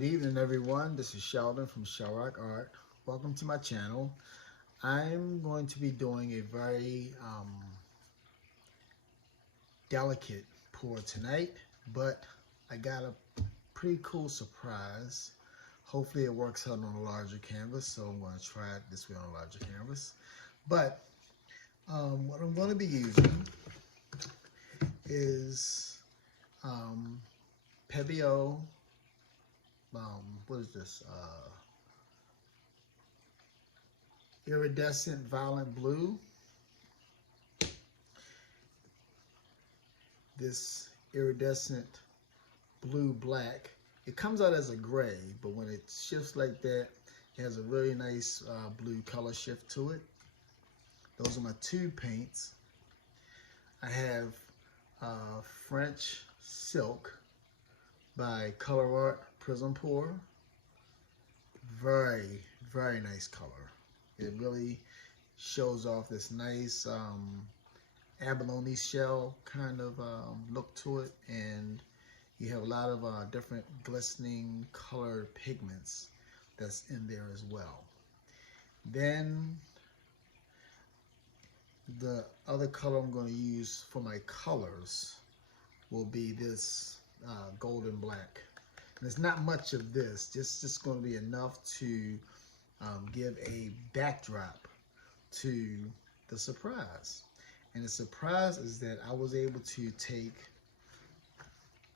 Good evening, everyone. This is Sheldon from Shelleeart. Welcome to my channel. I'm going to be doing a very delicate pour tonight, but I got a pretty cool surprise. Hopefully it works out on a larger canvas, so I'm going to try it this way on a larger canvas. But what I'm going to be using is Pebeo. What is this? Iridescent Violent Blue. This iridescent blue black. It comes out as a gray, but when it shifts like that, it has a really nice blue color shift to it. Those are my two paints. I have French Silk by ColourArte Prizm Pour. Very, very nice color. It really shows off this nice abalone shell kind of look to it, and you have a lot of different glistening colored pigments that's in there as well. Then the other color I'm going to use for my colors will be this golden black. And it's not much of this, just going to be enough to give a backdrop to the surprise. And the surprise is that I was able to take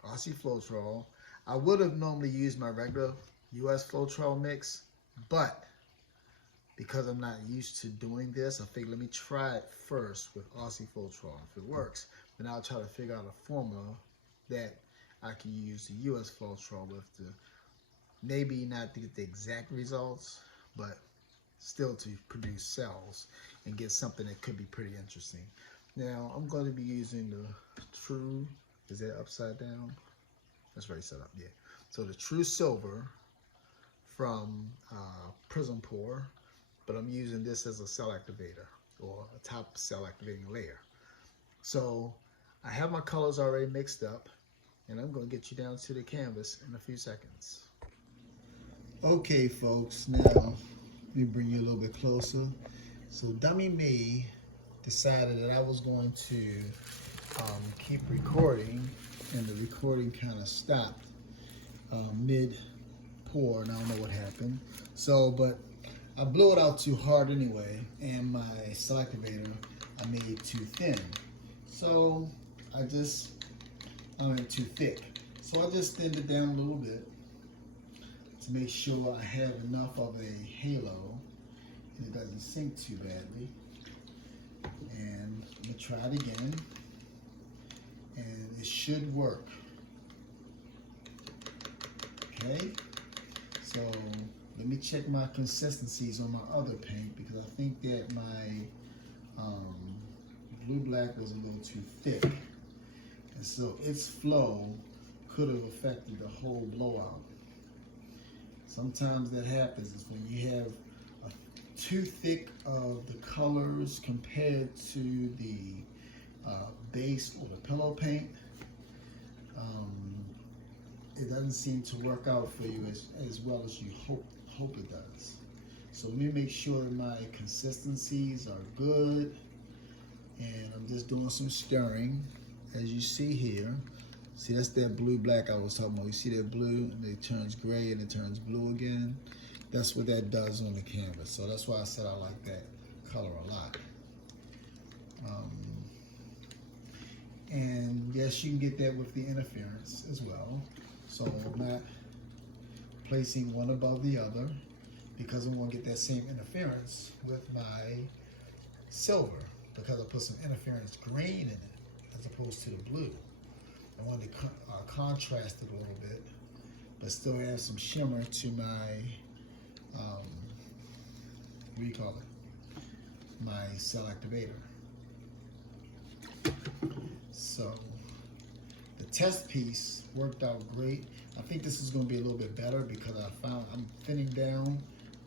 Aussie Floetrol. I would have normally used my regular US Floetrol mix, but because I'm not used to doing this, I figured let me try it first with Aussie Floetrol. If it works, then I'll try to figure out a formula that I can use the US Floetrol with to maybe not to get the exact results, but still to produce cells and get something that could be pretty interesting. Now I'm going to be using the True, is that upside down? That's right set up, yeah. So the True Silver from Prizm Pour, but I'm using this as a cell activator or a top cell activating layer. So I have my colors already mixed up, and I'm going to get you down to the canvas in a few seconds. Okay, folks, now let me bring you a little bit closer. So dummy me decided that I was going to keep recording, and the recording kind of stopped mid-pour, and I don't know what happened. So, but I blew it out too hard anyway, and my cell activator I made too thin. So I went too thick. So I just thinned it down a little bit to make sure I have enough of a halo and it doesn't sink too badly. And I'm gonna try it again, and it should work. Okay, so let me check my consistencies on my other paint, because I think that my blue black was a little too thick, and so its flow could have affected the whole blowout. Sometimes that happens is when you have too thick of the colors compared to the base or the pillow paint. It doesn't seem to work out for you as well as you hope it does. So let me make sure that my consistencies are good, and I'm just doing some stirring. As you see here, see that's that blue black I was talking about. You see that blue, and it turns gray and it turns blue again. That's what that does on the canvas. So that's why I said I like that color a lot. And yes, you can get that with the interference as well. So I'm not placing one above the other, because I'm going to get that same interference with my silver, because I put some interference green in it as opposed to the blue. I wanted to contrast it a little bit, but still add some shimmer to my, what do you call it? My cell activator. So the test piece worked out great. I think this is going to be a little bit better because I found I'm thinning down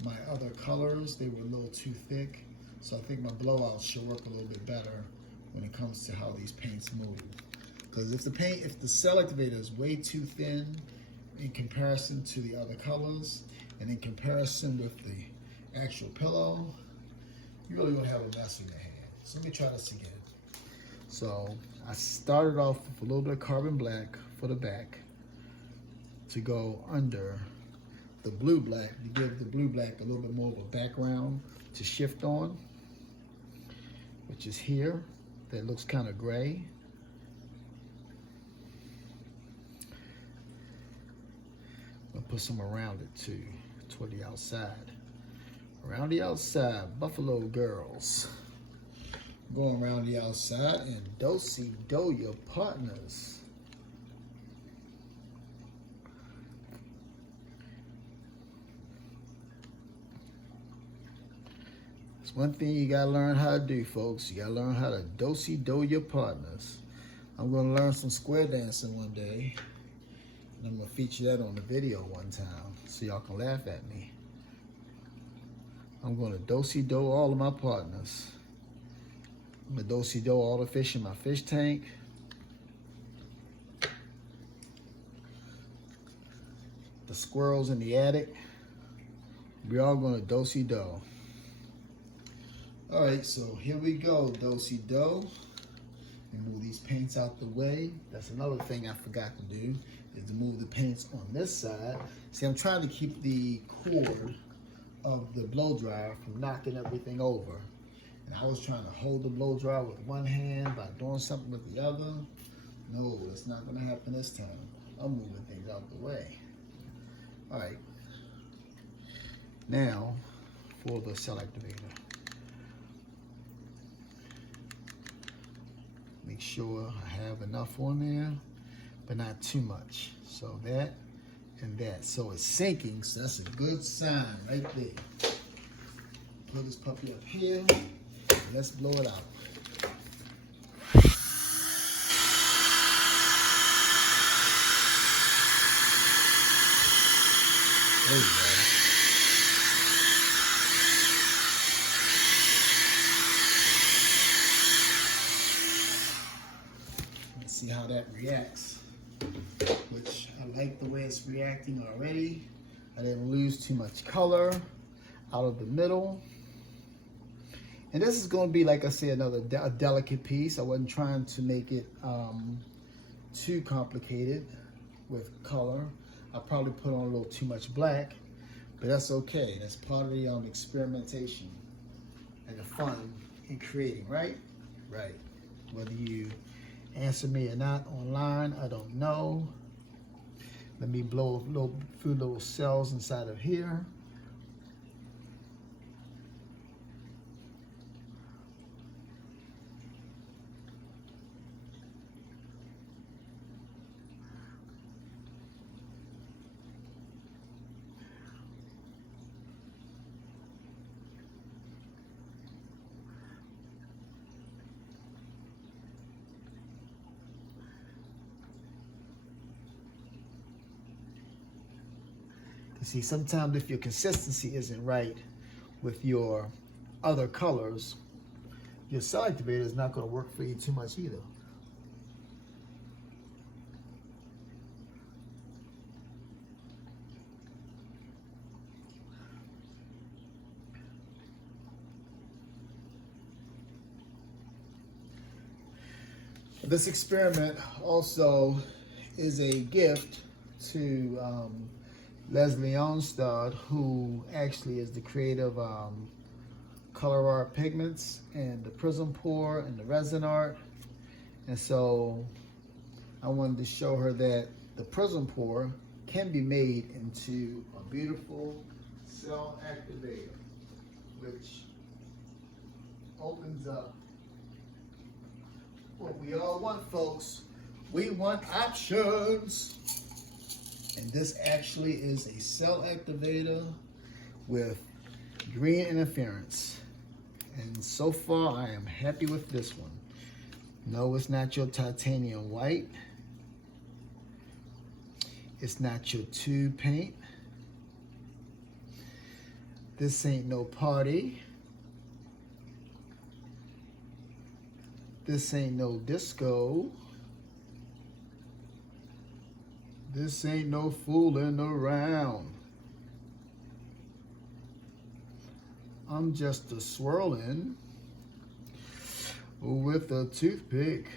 my other colors. They were a little too thick. So I think my blowout should work a little bit better when it comes to how these paints move. Because if the cell activator is way too thin, in comparison to the other colors and in comparison with the actual pillow, you really gonna have a mess in your hand. So let me try this again. So I started off with a little bit of carbon black for the back to go under the blue black, to give the blue black a little bit more of a background to shift on, which is here. That looks kind of gray. I'll put some around it too, toward the outside. Around the outside, Buffalo girls. Going around the outside and do-si-do your partners. It's one thing you gotta learn how to do, folks. You gotta learn how to do-si-do your partners. I'm gonna learn some square dancing one day. And I'm gonna feature that on the video one time so y'all can laugh at me. I'm gonna do-si-do all of my partners. I'm gonna do-si-do all the fish in my fish tank. The squirrels in the attic. We're all gonna do-si-do. All right, so here we go, do-si-do. And move these paints out the way. That's another thing I forgot to do, is to move the paints on this side. See, I'm trying to keep the cord of the blow dryer from knocking everything over. And I was trying to hold the blow dryer with one hand by doing something with the other. No, it's not gonna happen this time. I'm moving things out the way. All right. Now, for the cell activator. Make sure I have enough on there, but not too much. So that and that. So it's sinking, so that's a good sign right there. Put this puppy up here. Let's blow it out. There you go. Let's see how that reacts. Which I like the way it's reacting already. I didn't lose too much color out of the middle. And this is going to be, like I said, another delicate piece. I wasn't trying to make it too complicated with color. I probably put on a little too much black, but that's okay. That's part of the experimentation and the fun in creating, right? Right. Whether you answer me or not online, I don't know. Let me blow a few little cells inside of here. See, sometimes if your consistency isn't right with your other colors, your cell activator is not going to work for you too much either. This experiment also is a gift to Leslie Onstad, who actually is the creator of ColourArte pigments and the Prizm pour and the resin art. And so I wanted to show her that the Prizm pour can be made into a beautiful cell activator, which opens up what we all want, folks. We want options. And this actually is a cell activator with green interference. And so far, I am happy with this one. No, it's not your titanium white. It's not your tube paint. This ain't no party. This ain't no disco. This ain't no fooling around. I'm just a swirling with a toothpick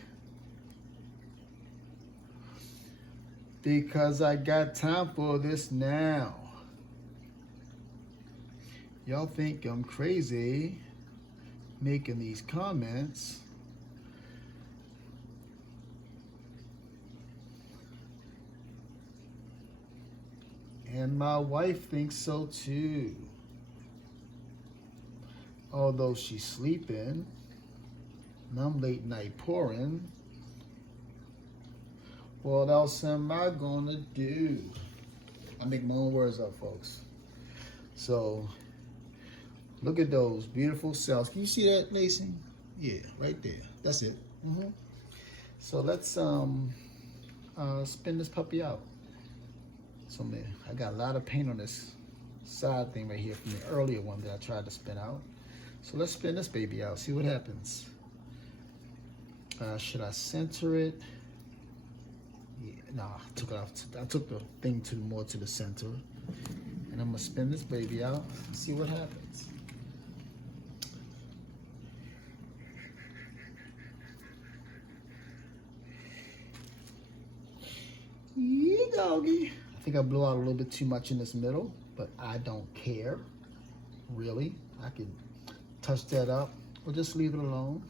because I got time for this now. Y'all think I'm crazy making these comments. And my wife thinks so too. Although she's sleeping, and I'm late night pouring, what else am I gonna do? I make my own words up, folks. So, look at those beautiful cells. Can you see that, Lacey? Yeah, right there. That's it. So let's spin this puppy out. So man, I got a lot of paint on this side thing right here from the earlier one that I tried to spin out. So let's spin this baby out, see what happens. Should I center it? Yeah, no, I took it off. I took the thing more to the center. And I'm gonna spin this baby out and see what happens. Yeah, doggy. I think I blew out a little bit too much in this middle, but I don't care, really. I can touch that up or just leave it alone.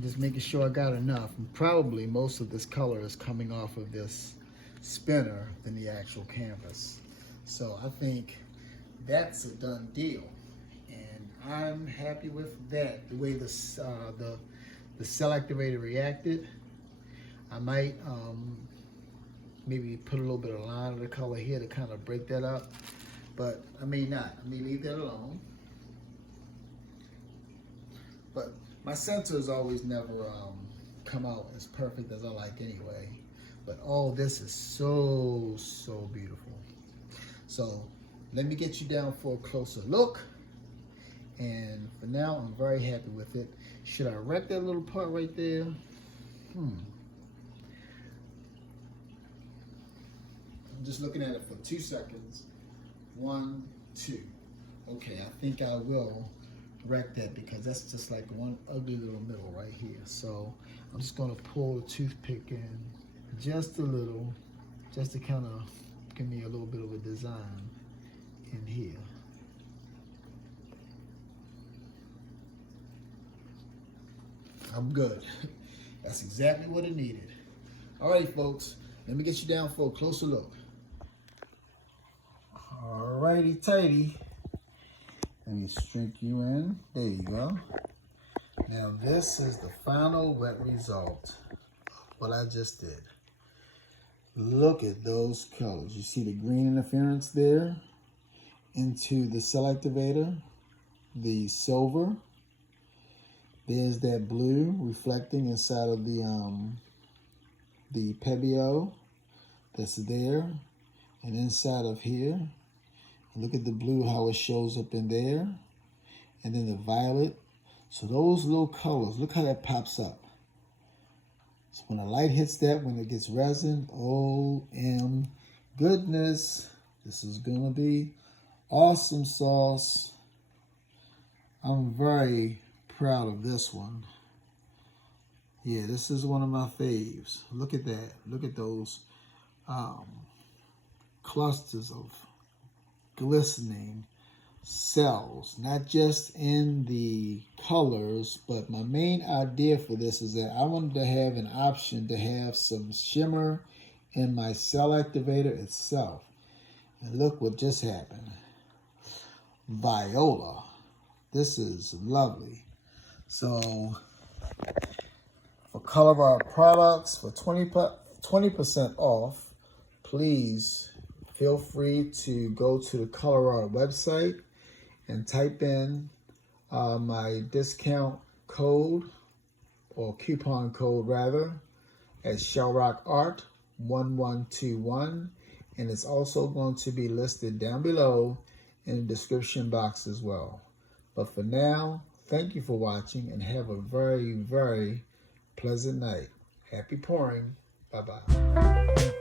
Just making sure I got enough. And probably most of this color is coming off of this spinner than the actual canvas. So I think that's a done deal. And I'm happy with that. The way the cell activator reacted. I might maybe put a little bit of line of the color here to kind of break that up. But I may not. I may leave that alone. But my centers always never come out as perfect as I like anyway. But all this is so, so beautiful. So let me get you down for a closer look. And for now, I'm very happy with it. Should I wreck that little part right there? I'm just looking at it for 2 seconds. 1, 2. Okay, I think I will wreck that because that's just like one ugly little middle right here. So I'm just going to pull the toothpick in just a little, just to kind of give me a little bit of a design in here. I'm good. That's exactly what it needed. All right, folks, let me get you down for a closer look. All righty, tighty. Let me shrink you in. There you go. Now this is the final wet result of what I just did. Look at those colors. You see the green interference there into the cell activator, the silver. There's that blue reflecting inside of the Pebeo that's there, and inside of here. Look at the blue, how it shows up in there. And then the violet. So those little colors, look how that pops up. So when the light hits that, when it gets resin, OM goodness. This is gonna be awesome sauce. I'm very proud of this one. Yeah, this is one of my faves. Look at that. Look at those clusters of glistening cells, not just in the colors, but my main idea for this is that I wanted to have an option to have some shimmer in my cell activator itself. And look what just happened. Viola. This is lovely. So for ColourArte products, for 20% off, please feel free to go to the ColourArte website and type in my discount code, or coupon code rather, as ColourArte 1121, and it's also going to be listed down below in the description box as well. But for now, thank you for watching and have a very, very pleasant night. Happy pouring. Bye-bye.